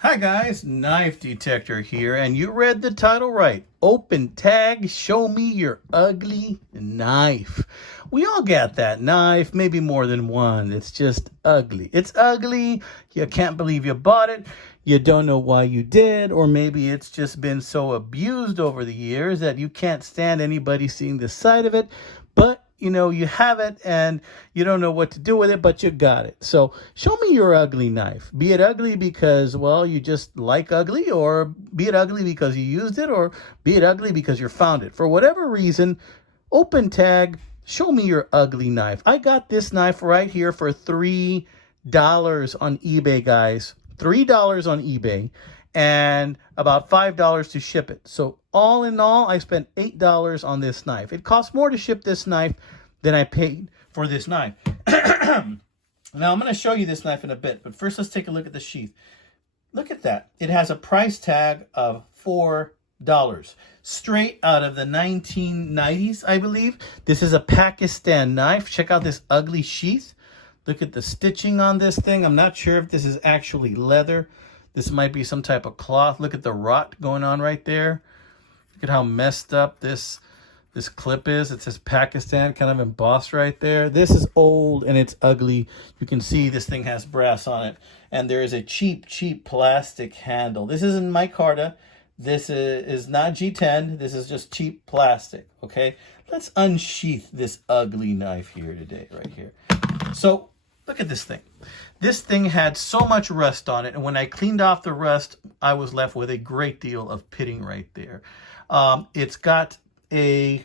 Hi guys, Knife Detector here, and you read the title right. Open tag, show me your ugly knife. We all got that knife, maybe more than one. It's just ugly. It's ugly, you can't believe you bought it, you don't know why you did, or maybe it's just been so abused over the years that you can't stand anybody seeing the side of it, but you have it and you don't know what to do with it, but you got it. So show me your ugly knife. Be it ugly because, well, you just like ugly, or be it ugly because you used it, or be it ugly because you found it. For whatever reason, open tag, show me your ugly knife. I got this knife right here for $3 on eBay, guys. $3 on eBay and about $5 to ship it. So all in all, I spent $8 on this knife. It costs more to ship this knife than I paid for this knife. Now I'm going to show you this knife in a bit, but first let's take a look at the sheath. Look at that. It has a price tag of $4. Straight out of the 1990s, I believe. This is a Pakistan knife. Check out this ugly sheath. Look at the stitching on this thing. I'm not sure if this is actually leather. This might be some type of cloth. Look at the rot going on right there. Look at how messed up this clip is. It says Pakistan kind of embossed right there. This is old and it's ugly. You can see this thing has brass on it. And there is a cheap plastic handle. This isn't micarta. This is not G10. This is just cheap plastic, okay? Let's unsheath this ugly knife here today, right here. So look at this thing. This thing had so much rust on it, and when I cleaned off the rust, I was left with a great deal of pitting right there. It's got a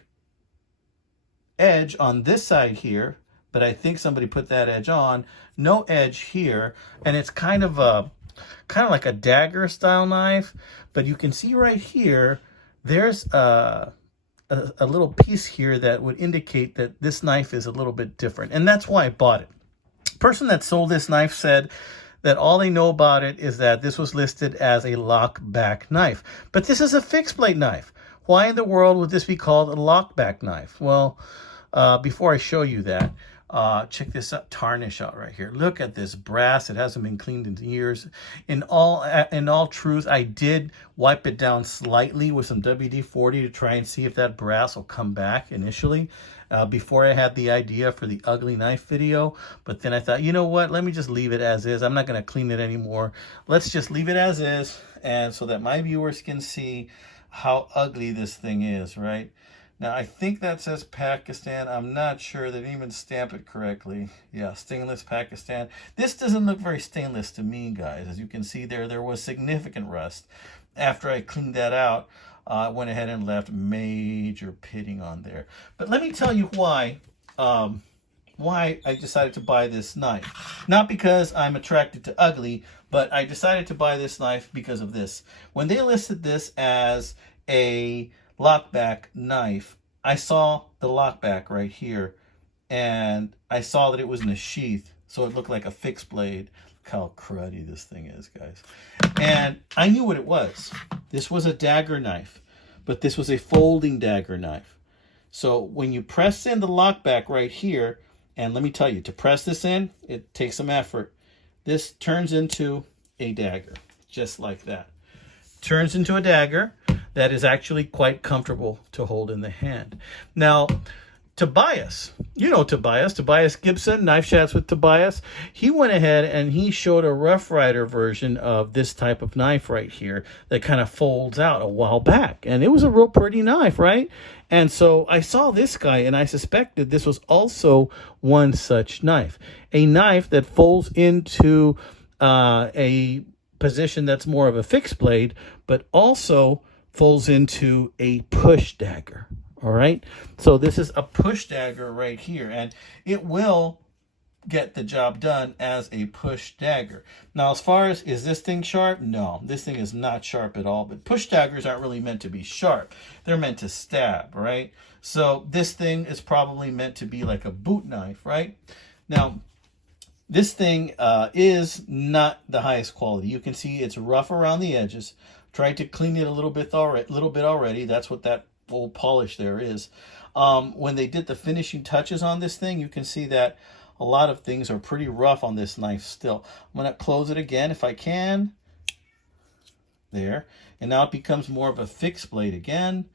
edge on this side here, but I think somebody put that edge on. No edge here, and it's kind of like a dagger style knife, but you can see right here, there's a little piece here that would indicate that this knife is a little bit different, and that's why I bought it. Person that sold this knife said that all they know about it is that this was listed as a lockback knife. But this is a fixed blade knife. Why in the world would this be called a lockback knife? Well, before I show you that, check this tarnish out right here. Look at this brass. It hasn't been cleaned in years. In all truth, I did wipe it down slightly with some WD-40 to try and see if that brass will come back initially. Before I had the idea for the ugly knife video, but then I thought, you know what, let me just leave it as is. I'm not going to clean it anymore. Let's just leave it as is, and so that my viewers can see how ugly this thing is, right? Now, I think that says Pakistan. I'm not sure. They didn't even stamp it correctly. Yeah, stainless Pakistan. This doesn't look very stainless to me, guys. As you can see there was significant rust. After I cleaned that out, I went ahead and left major pitting on there. But let me tell you why I decided to buy this knife. Not because I'm attracted to ugly, but I decided to buy this knife because of this. When they listed this as a lockback knife, I saw the lockback right here, and I saw that it was in a sheath, so it looked like a fixed blade. Look how cruddy this thing is, guys. And I knew what it was. This was a dagger knife, but this was a folding dagger knife. So when you press in the lockback right here, and let me tell you, to press this in, it takes some effort. This turns into a dagger, just like that. Turns into a dagger that is actually quite comfortable to hold in the hand. Now, Tobias, you know Tobias Gibson, Knife Chats with Tobias. He went ahead and he showed a Rough Rider version of this type of knife right here that kind of folds out a while back. And it was a real pretty knife, right? And so I saw this guy and I suspected this was also one such knife. A knife that folds into a position that's more of a fixed blade, but also folds into a push dagger. All right, so this is a push dagger right here, and it will get the job done as a push dagger. Now, as far as, is this thing sharp? No, this thing is not sharp at all, but push daggers aren't really meant to be sharp. They're meant to stab, right? So this thing is probably meant to be like a boot knife, right? Now, this thing is not the highest quality. You can see it's rough around the edges. Tried to clean it a little bit already. That's what that full polish there is. When they did the finishing touches on this thing, you can see that a lot of things are pretty rough on this knife still. I'm going to close it again if I can. there. And now it becomes more of a fixed blade again.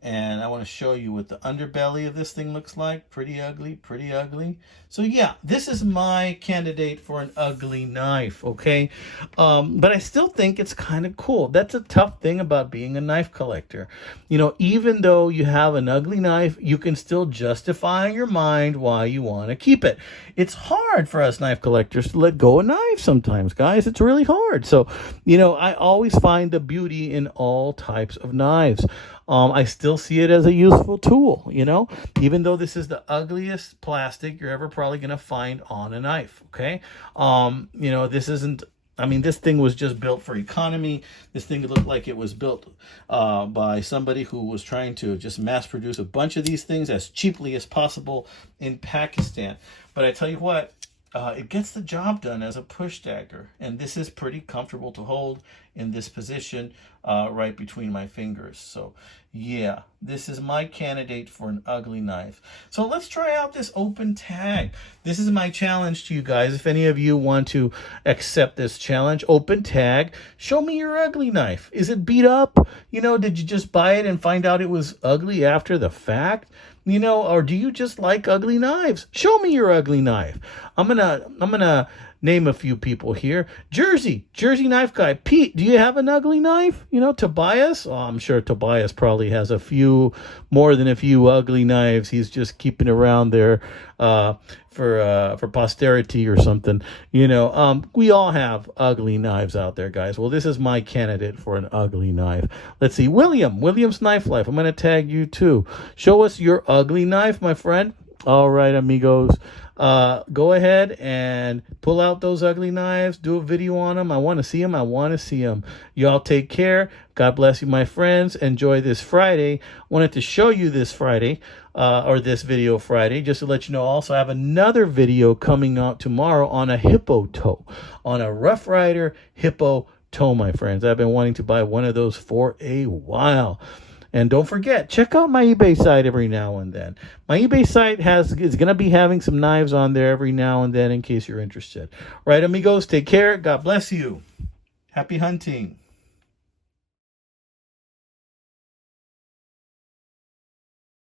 And I want to show you what the underbelly of this thing looks like. Pretty ugly, pretty ugly. So yeah, this is my candidate for an ugly knife, okay? But I still think it's kind of cool. That's a tough thing about being a knife collector. You know, even though you have an ugly knife, you can still justify in your mind why you want to keep it. It's hard for us knife collectors to let go of knives sometimes, guys. It's really hard. So, you know, I always find the beauty in all types of knives. I still see it as a useful tool, you know, even though this is the ugliest plastic you're ever probably going to find on a knife, okay? You know, this isn't, I mean, this thing was just built for economy. This thing looked like it was built by somebody who was trying to just mass produce a bunch of these things as cheaply as possible in Pakistan. But I tell you what, it gets the job done as a push dagger, and this is pretty comfortable to hold in this position right between my fingers. So yeah, this is my candidate for an ugly knife. So let's try out this open tag. This is my challenge to you guys. If any of you want to accept this challenge, open tag, show me your ugly knife. Is it beat up? You know, did you just buy it and find out it was ugly after the fact? You know, or do you just like ugly knives? Show me your ugly knife. I'm gonna name a few people here. Jersey Knife Guy. Pete, do you have an ugly knife? You know, Tobias? Oh, I'm sure Tobias probably has a few, more than a few ugly knives. He's just keeping around there for posterity or something. You know, we all have ugly knives out there, guys. Well, this is my candidate for an ugly knife. Let's see. William's Knife Life. I'm going to tag you too. Show us your ugly knife, my friend. All right, amigos. Go ahead and pull out those ugly knives. Do a video on them. I want to see them. I want to see them. Y'all take care. God bless you, my friends. Enjoy this Friday. Wanted to show you this Friday, or this video Friday, just to let you know. Also, I have another video coming out tomorrow on a hippo toe, on a Rough Rider hippo toe, my friends. I've been wanting to buy one of those for a while. And don't forget, check out my eBay site every now and then. My eBay site is going to be having some knives on there every now and then in case you're interested. Right, amigos, take care. God bless you. Happy hunting.